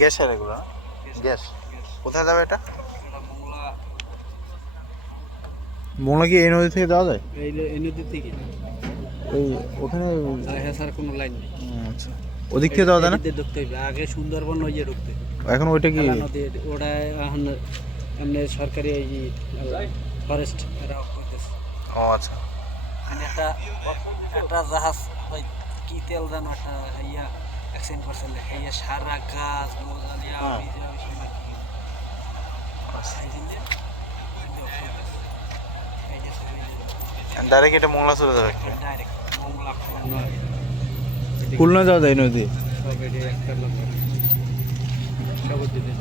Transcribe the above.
গ্যাসের এগুলো না? গ্যাস কোথায় যাবে এটা? এটা মোংলা। মোংলা কি এই নদী থেকে যাওয়া যায়? এই নদী থেকে ওই ওখানে হ্যাঁ স্যার, কোনো লাইন নেই। আচ্ছা, ওদিক থেকে যাওয়া যায় না? এদিকে ঢুকতে হবে, আগে সুন্দরবন ওই যে ঢুকতে এখন ওইটা কি? খেলা নদী, ওটা এখন এমনি সরকারি এই ফরেস্ট এরা করতেছে। ও আচ্ছা। এখানে একটা একটা জাহাজ ওই কি তেল যেন একটা ইয়া অ্যাক্সিডেন্ট করছিল, ইয়া সারা গাছ গোজালিয়া হ্যাঁ। ভিজা সময় কি এই জন্যে এই যে ডাইরেক্ট এটা মোংলা চলে যাবে? ডাইরেক্ট মোংলা খুলনা যাওয়া যায় নদী? সব এটা একটা লম্বা সব দিতে